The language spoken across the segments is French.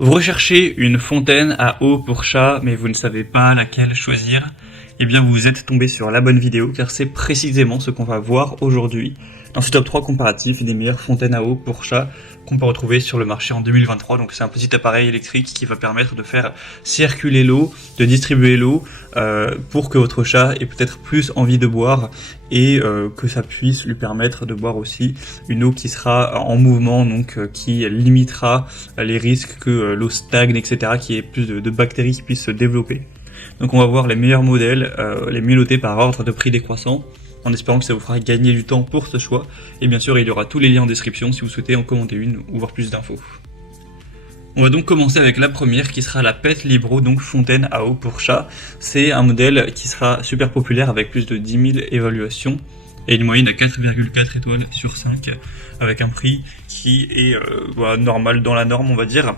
Vous recherchez une fontaine à eau pour chat, mais vous ne savez pas laquelle choisir? Eh bien, vous êtes tombé sur la bonne vidéo, car c'est précisément ce qu'on va voir aujourd'hui dans ce top 3 comparatif des meilleures fontaines à eau pour chat qu'on peut retrouver sur le marché en 2023. Donc c'est un petit appareil électrique qui va permettre de faire circuler l'eau, de distribuer l'eau pour que votre chat ait peut-être plus envie de boire et que ça puisse lui permettre de boire aussi une eau qui sera en mouvement, donc qui limitera les risques que l'eau stagne, etc., qu'il y ait plus de bactéries qui puissent se développer. Donc on va voir les meilleurs modèles, les mieux notés par ordre de prix décroissant, en espérant que ça vous fera gagner du temps pour ce choix. Et bien sûr, il y aura tous les liens en description si vous souhaitez en commander une ou voir plus d'infos. On va donc commencer avec la première qui sera la Pet Libro, donc fontaine à eau pour chat. C'est un modèle qui sera super populaire avec plus de 10 000 évaluations et une moyenne à 4,4 étoiles sur 5 avec un prix qui est normal dans la norme, on va dire.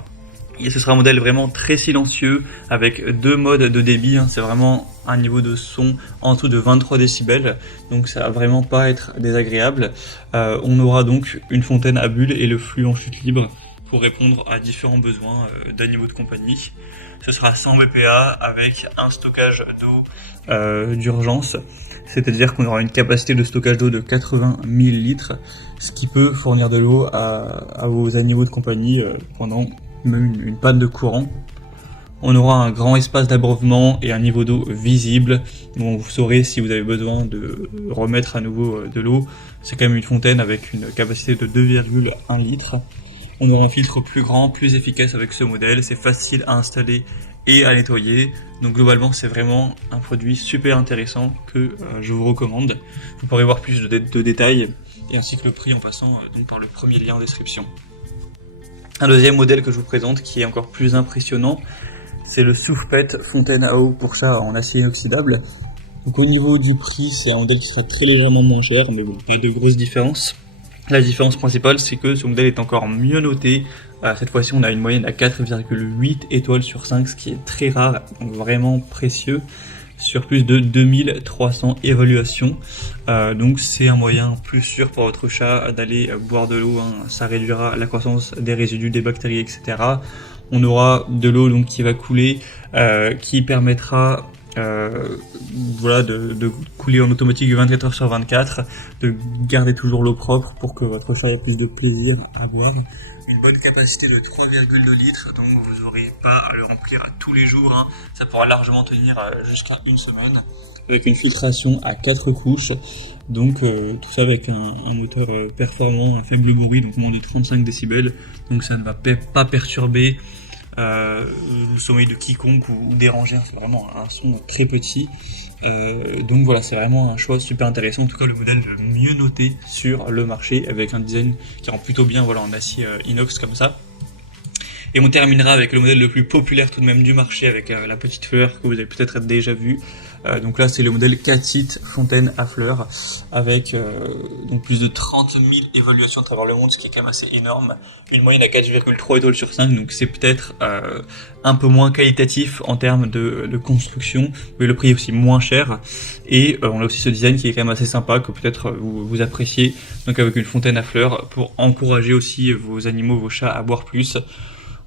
Et ce sera un modèle vraiment très silencieux avec deux modes de débit, c'est vraiment un niveau de son en dessous de 23 décibels, donc ça va vraiment pas être désagréable. On aura donc une fontaine à bulles et le flux en chute libre pour répondre à différents besoins d'animaux de compagnie. Ce sera 100 BPA avec un stockage d'eau d'urgence, c'est-à-dire qu'on aura une capacité de stockage d'eau de 80 000 litres, ce qui peut fournir de l'eau à vos animaux de compagnie pendant même une panne de courant. On aura un grand espace d'abreuvement et un niveau d'eau visible, donc vous saurez si vous avez besoin de remettre à nouveau de l'eau. C'est quand même une fontaine avec une capacité de 2,1 litres. On aura un filtre plus grand, plus efficace avec ce modèle, c'est facile à installer et à nettoyer. Donc globalement c'est vraiment un produit super intéressant que je vous recommande. Vous pourrez voir plus de détails et ainsi que le prix en passant donc par le premier lien en description. Un deuxième modèle que je vous présente qui est encore plus impressionnant, c'est le Soufpet fontaine à eau pour chat en acier inoxydable. Donc au niveau du prix, c'est un modèle qui sera très légèrement moins cher, mais bon, pas de grosse différence. La différence principale, c'est que ce modèle est encore mieux noté. Cette fois-ci, on a une moyenne à 4,8 étoiles sur 5, ce qui est très rare, donc vraiment précieux, sur plus de 2300 évaluations. Donc c'est un moyen plus sûr pour votre chat d'aller boire de l'eau, ça réduira la croissance des résidus, des bactéries, etc. On aura de l'eau donc qui va couler, qui permettra de couler en automatique 24 heures sur 24, de garder toujours l'eau propre pour que votre chat ait plus de plaisir à boire. Une bonne capacité de 3,2 litres, donc vous n'aurez pas à le remplir à tous les jours, ça pourra largement tenir jusqu'à une semaine, avec une filtration à 4 couches, donc tout ça avec un moteur performant, un faible bruit, donc moins de 35 décibels, donc ça ne va pas perturber le sommeil de quiconque ou déranger, c'est vraiment un son très petit. Donc voilà, c'est vraiment un choix super intéressant, en tout cas le modèle le mieux noté sur le marché avec un design qui rend plutôt bien en acier inox comme ça. Et on terminera avec le modèle le plus populaire tout de même du marché avec la petite fleur que vous avez peut-être déjà vu. Donc là c'est le modèle Catite fontaine à fleurs avec donc plus de 30 000 évaluations à travers le monde, ce qui est quand même assez énorme. Une moyenne à 4,3 étoiles sur 5, donc c'est peut-être un peu moins qualitatif en termes de construction, mais le prix est aussi moins cher. Et on a aussi ce design qui est quand même assez sympa, que peut-être vous appréciez, donc avec une fontaine à fleurs pour encourager aussi vos animaux, vos chats à boire plus.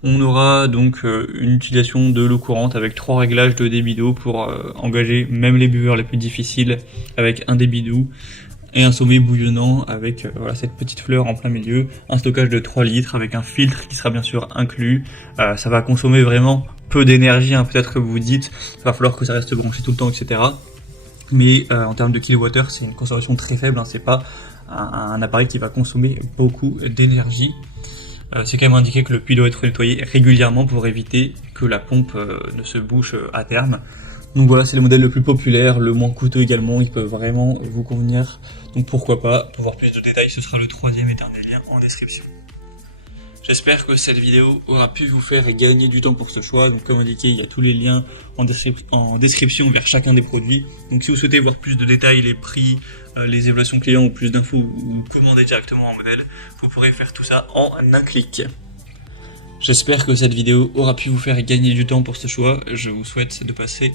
On aura donc une utilisation de l'eau courante avec 3 réglages de débit d'eau pour engager même les buveurs les plus difficiles avec un débit doux et un sommeil bouillonnant avec cette petite fleur en plein milieu, un stockage de 3 litres avec un filtre qui sera bien sûr inclus. Ça va consommer vraiment peu d'énergie, peut-être que vous vous dites, il va falloir que ça reste branché tout le temps, etc. Mais en termes de kilowattheure, c'est une consommation très faible, c'est pas un appareil qui va consommer beaucoup d'énergie. C'est quand même indiqué que le puits doit être nettoyé régulièrement pour éviter que la pompe ne se bouche à terme. Donc voilà, c'est le modèle le plus populaire, le moins coûteux également, il peut vraiment vous convenir. Donc pourquoi pas, pour voir plus de détails, ce sera le troisième et dernier lien en description. J'espère que cette vidéo aura pu vous faire gagner du temps pour ce choix. Donc comme indiqué, il y a tous les liens en description vers chacun des produits. Donc si vous souhaitez voir plus de détails, les prix, les évaluations clients ou plus d'infos ou commander directement un modèle, vous pourrez faire tout ça en un clic. J'espère que cette vidéo aura pu vous faire gagner du temps pour ce choix. Je vous souhaite de passer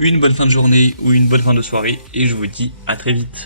une bonne fin de journée ou une bonne fin de soirée et je vous dis à très vite.